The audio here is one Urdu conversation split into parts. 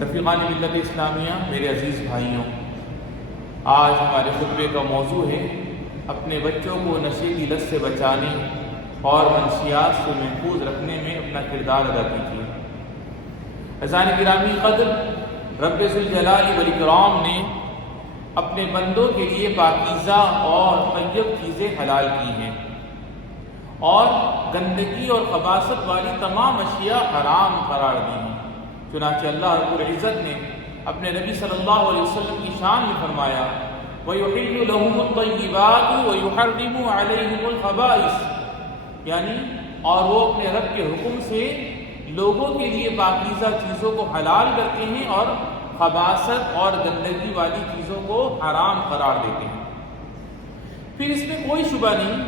رفیقان ملت اسلامیہ، میرے عزیز بھائیوں، آج ہمارے خطبے کا موضوع ہے اپنے بچوں کو نشے کی لت سے بچانے اور منشیات سے محفوظ رکھنے میں اپنا کردار ادا کیجیے۔ عزیزان گرامی قدر، رب ذوالجلال والاکرام نے اپنے بندوں کے لیے پاکیزہ اور طیب چیزیں حلال کی ہیں اور گندگی اور خباثت والی تمام اشیاء حرام قرار دی ہیں۔ چنانچہ اللہ رب العزت نے اپنے نبی صلی اللہ علیہ وسلم کی شان میں فرمایا وَيُحِلُّ لَهُمُ الطَّيِّبَاتُ وَيُحَرِّمُ عَلَيْهِمُ الْخَبَائِثَ، یعنی اور وہ اپنے رب کے حکم سے لوگوں کے لیے پاکیزہ چیزوں کو حلال کرتے ہیں اور خباثت اور گندگی والی چیزوں کو حرام قرار دیتے ہیں۔ پھر اس میں کوئی شبہ نہیں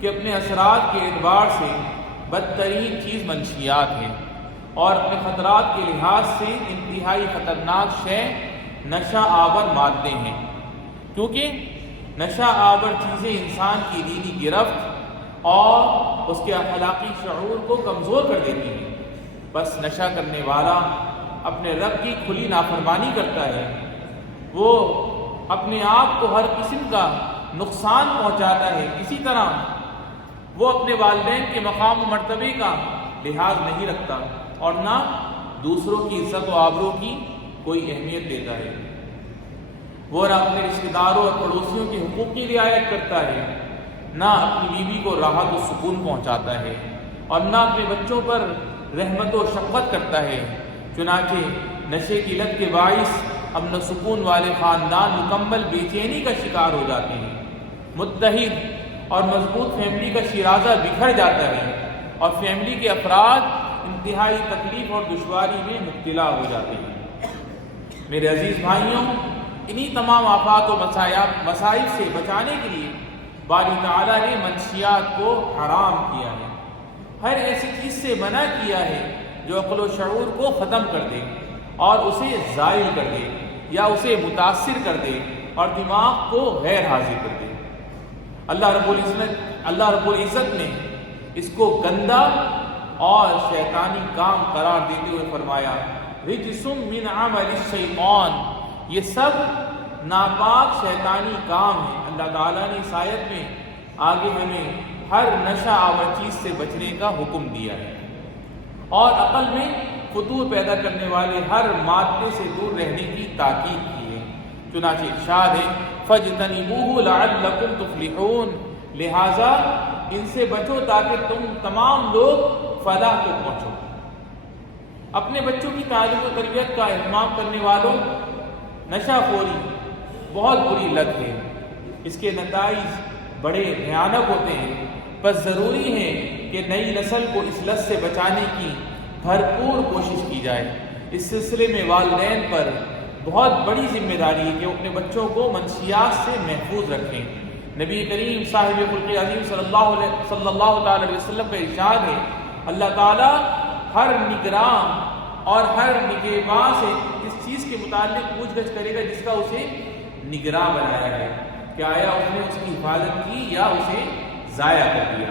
کہ اپنے اثرات کے اعتبار سے بدترین چیز منشیات ہے اور اپنے خطرات کے لحاظ سے انتہائی خطرناک شے نشہ آور مادے ہیں، کیونکہ نشہ آور چیزیں انسان کی دینی گرفت اور اس کے اخلاقی شعور کو کمزور کر دیتی ہیں۔ بس نشہ کرنے والا اپنے رب کی کھلی نافرمانی کرتا ہے، وہ اپنے آپ کو ہر قسم کا نقصان پہنچاتا ہے۔ اسی طرح وہ اپنے والدین کے مقام و مرتبے کا لحاظ نہیں رکھتا اور نہ دوسروں کی عزت و آبرو کی کوئی اہمیت دیتا ہے۔ وہ نہ اپنے رشتہ داروں اور پڑوسیوں کے حقوق کی رعایت کرتا ہے، نہ اپنی بیوی کو راحت و سکون پہنچاتا ہے اور نہ اپنے بچوں پر رحمت و شفقت کرتا ہے۔ چنانچہ نشے کی لت کے باعث امن و سکون والے خاندان مکمل بے چینی کا شکار ہو جاتے ہیں، متحد اور مضبوط فیملی کا شیرازہ بکھر جاتا ہے اور فیملی کے افراد انتہائی تکلیف اور دشواری میں مبتلا ہو جاتے ہیں۔ میرے عزیز بھائیوں، انہی تمام آفات و مصائب سے بچانے کے لیے باری تعالیٰ نے منشیات کو حرام کیا ہے، ہر ایسی چیز سے منع کیا ہے جو عقل و شعور کو ختم کر دے اور اسے زائل کر دے یا اسے متاثر کر دے اور دماغ کو غیر حاضر کر دے۔ اللہ رب العزت نے اس کو گندا اور شیطانی کام قرار دیتے ہوئے فرمایا رجس من عمل الشیطان، یہ سب ناپاک شیطانی کام ہیں۔ اللہ تعالیٰ نے اس آیت میں آگے ہمیں ہر نشہ آور چیز سے بچنے کا حکم دیا ہے اور عقل میں فتور پیدا کرنے والے ہر مادے سے دور رہنے کی تاکید کی ہے۔ چنانچہ ارشاد ہے فَاجْتَنِبُوهُ لَعَلَّكُمْ تُفْلِحُونَ، لہٰذا ان سے بچو تاکہ تم تمام لوگ فلاح کو پہنچو۔ اپنے بچوں کی تعلیم و تربیت کا اہتمام کرنے والوں، نشہ خوری بہت بری لت ہے، اس کے نتائج بڑے بھیانک ہوتے ہیں۔ بس ضروری ہے کہ نئی نسل کو اس لت سے بچانے کی بھرپور کوشش کی جائے۔ اس سلسلے میں والدین پر بہت بڑی ذمہ داری ہے کہ وہ اپنے بچوں کو منشیات سے محفوظ رکھیں۔ نبی کریم صاحب خلق عظیم صلی اللہ تعالی علیہ وسلم کا ارشاد ہے اللہ تعالیٰ ہر نگراں اور ہر نگہباں سے اس چیز کے متعلق پوچھ گچھ کرے گا جس کا اسے نگراں بنایا ہے کہ آیا اس نے اس کی حفاظت کی یا اسے ضائع کر دیا۔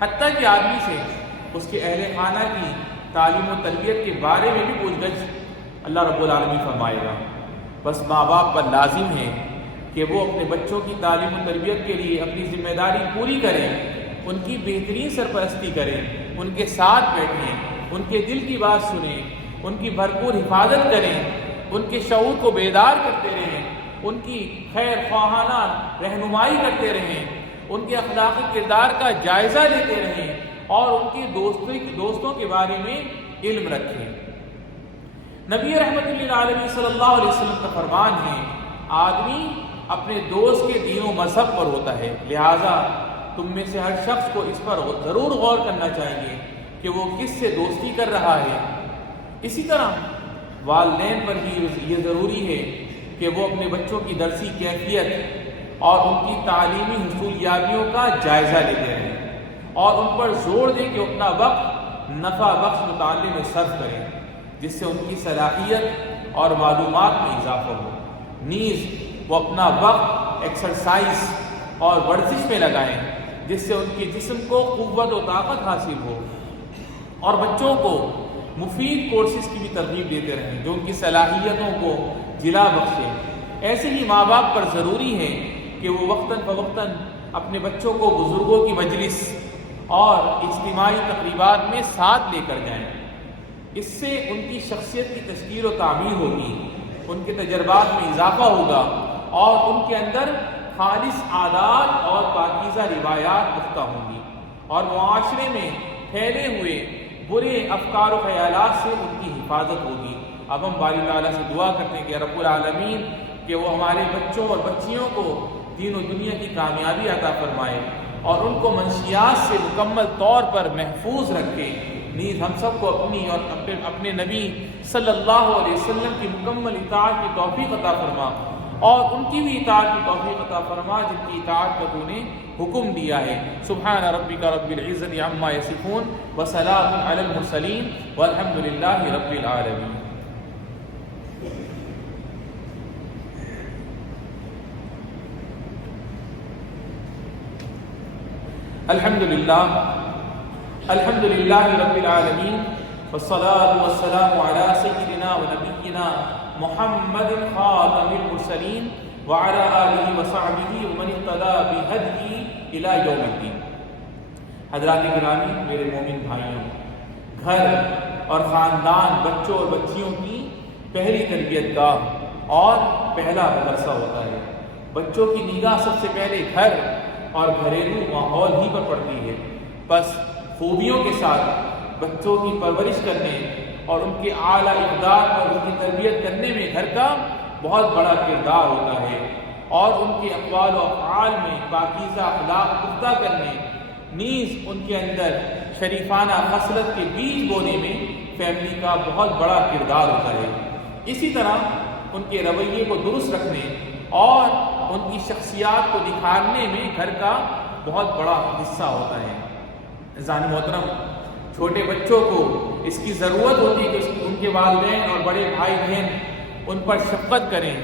حتیٰ کہ آدمی سے اس کے اہل خانہ کی تعلیم و تربیت کے بارے میں بھی پوچھ گچھ اللہ رب العالمین فرمائے گا۔ بس ماں باپ پر لازم ہے کہ وہ اپنے بچوں کی تعلیم و تربیت کے لیے اپنی ذمہ داری پوری کریں، ان کی بہترین سرپرستی کریں، ان کے ساتھ بیٹھیں، ان کے دل کی بات سنیں، ان کی بھرپور حفاظت کریں، ان کے شعور کو بیدار کرتے رہیں، ان کی خیر خواہانہ رہنمائی کرتے رہیں، ان کے اخلاقی کردار کا جائزہ لیتے رہیں اور ان کے دوستوں کے بارے میں علم رکھیں۔ نبی رحمت للعالمین صلی اللہ علیہ وسلم کا فرمان ہے آدمی اپنے دوست کے دین و مذہب پر ہوتا ہے، لہٰذا تم میں سے ہر شخص کو اس پر ضرور غور کرنا چاہیے کہ وہ کس سے دوستی کر رہا ہے۔ اسی طرح والدین پر بھی یہ ضروری ہے کہ وہ اپنے بچوں کی درسی کیفیت اور ان کی تعلیمی حصولیابیوں کا جائزہ لیتے رہیں اور ان پر زور دیں کہ اپنا وقت نفع بخش مطالعے میں صرف کریں جس سے ان کی صلاحیت اور معلومات میں اضافہ ہو۔ نیز وہ اپنا وقت ایکسرسائز اور ورزش میں لگائیں جس سے ان کے جسم کو قوت و طاقت حاصل ہو اور بچوں کو مفید کورسز کی بھی ترغیب دیتے رہیں جو ان کی صلاحیتوں کو جلا بخشے۔ ایسے ہی ماں باپ پر ضروری ہے کہ وہ وقتاً فوقتاً اپنے بچوں کو بزرگوں کی مجلس اور اجتماعی تقریبات میں ساتھ لے کر جائیں۔ اس سے ان کی شخصیت کی تشکیل و تعمیر ہوگی، ان کے تجربات میں اضافہ ہوگا اور ان کے اندر خالص عادات اور پاکیزہ روایات پختہ ہوں گی، اور معاشرے میں پھیلے ہوئے برے افکار و خیالات سے ان کی حفاظت ہوگی۔ اب ہم باری تعالیٰ سے دعا کرتے ہیں کہ رب العالمین کہ وہ ہمارے بچوں اور بچیوں کو دین و دنیا کی کامیابی عطا فرمائے اور ان کو منشیات سے مکمل طور پر محفوظ رکھے۔ نیز ہم سب کو اپنی اور اپنے نبی صلی اللہ علیہ وسلم کی مکمل اطاعت کی توفیق عطا فرما اور ان کی بھی اطاعت کی توفیق عطا فرما جن کی اطاعت کا تو نے حکم دیا ہے۔ سبحان ربک رب العزت عما یصفون وسلام علی المرسلین والحمد للہ رب العالمین۔ الحمد للہ رب العالمین والصلاة والسلام علی سیدنا و نبینا محمد خاتم المرسلین وعلی آلہ وصحبہ ومن اقتدى بہدیہ الی یوم الدین۔ حضرات گرامی، میرے مومن بھائیوں، گھر اور خاندان بچوں اور بچیوں کی پہلی تربیت گاہ اور پہلا مدرسہ ہوتا ہے۔ بچوں کی نگاہ سب سے پہلے گھر اور گھریلو ماحول ہی پر پڑتی ہے۔ بس خوبیوں کے ساتھ بچوں کی پرورش کرنے اور ان کے اعلیٰ اقدار اور ان کی تربیت کرنے میں گھر کا بہت بڑا کردار ہوتا ہے، اور ان کے اقوال و افعال میں پاکیزہ اخلاق پختہ کرنے، نیز ان کے اندر شریفانہ خصلت کے بیج بونے میں فیملی کا بہت بڑا کردار ہوتا ہے۔ اسی طرح ان کے رویے کو درست رکھنے اور ان کی شخصیات کو نکھارنے میں گھر کا بہت بڑا حصہ ہوتا ہے۔ عزیزان محترم، چھوٹے بچوں کو اس کی ضرورت ہوتی ہے کہ ان کے والدین اور بڑے بھائی بہن ان پر شفقت کریں،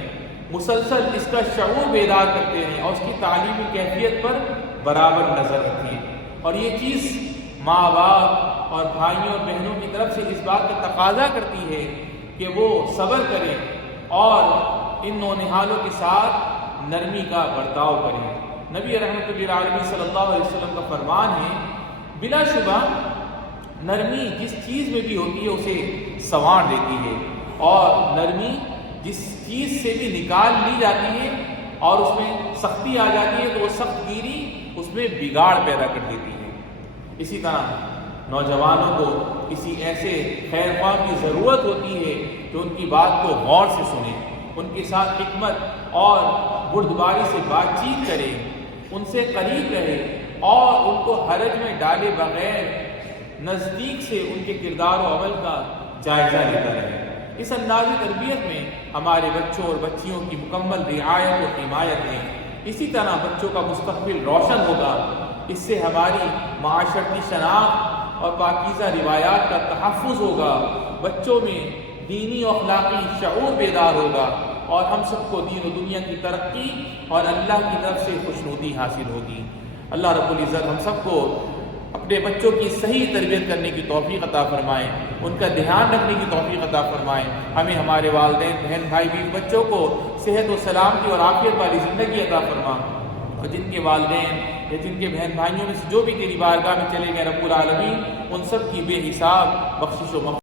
مسلسل اس کا شعور بیدار کرتے رہیں اور اس کی تعلیمی کیفیت پر برابر نظر رکھیں۔ اور یہ چیز ماں باپ اور بھائیوں اور بہنوں کی طرف سے اس بات کا تقاضا کرتی ہے کہ وہ صبر کریں اور ان نونہالوں کے ساتھ نرمی کا برتاؤ کریں۔ نبی رحمت للعالمین صلی اللہ علیہ وسلم کا فرمان ہے، بلا شبہ نرمی جس چیز میں بھی ہوتی ہے اسے سنوار دیتی ہے، اور نرمی جس چیز سے بھی نکال لی جاتی ہے اور اس میں سختی آ جاتی ہے تو وہ سخت گیری اس میں بگاڑ پیدا کر دیتی ہے۔ اسی طرح نوجوانوں کو کسی ایسے خیر خواہ کی ضرورت ہوتی ہے کہ ان کی بات کو غور سے سنیں، ان کے ساتھ حکمت اور بردباری سے بات چیت کرے، ان سے قریب رہے اور ان کو حرج میں ڈالے بغیر نزدیک سے ان کے کردار و عمل کا جائزہ لیتا رہے۔ اس اندازی تربیت میں ہمارے بچوں اور بچیوں کی مکمل رعایت و حمایت ہے۔ اسی طرح بچوں کا مستقبل روشن ہوگا، اس سے ہماری معاشرتی شناخت اور پاکیزہ روایات کا تحفظ ہوگا، بچوں میں دینی و اخلاقی شعور بیدار ہوگا اور ہم سب کو دین و دنیا کی ترقی اور اللہ کی طرف سے خوشنودی حاصل ہوگی۔ اللہ رب العزت ہم سب کو اپنے بچوں کی صحیح تربیت کرنے کی توفیق عطا فرمائے، ان کا دھیان رکھنے کی توفیق عطا فرمائے۔ ہمیں ہمارے والدین، بہن بھائی بیوی بچوں کو صحت و سلامتی اور عافیت والی زندگی عطا فرما، اور جن کے والدین یا جن کے بہن بھائیوں میں سے جو بھی تیری بارگاہ میں چلے گئے رب العالمین ان سب کی بے حساب بخشش و مغفرت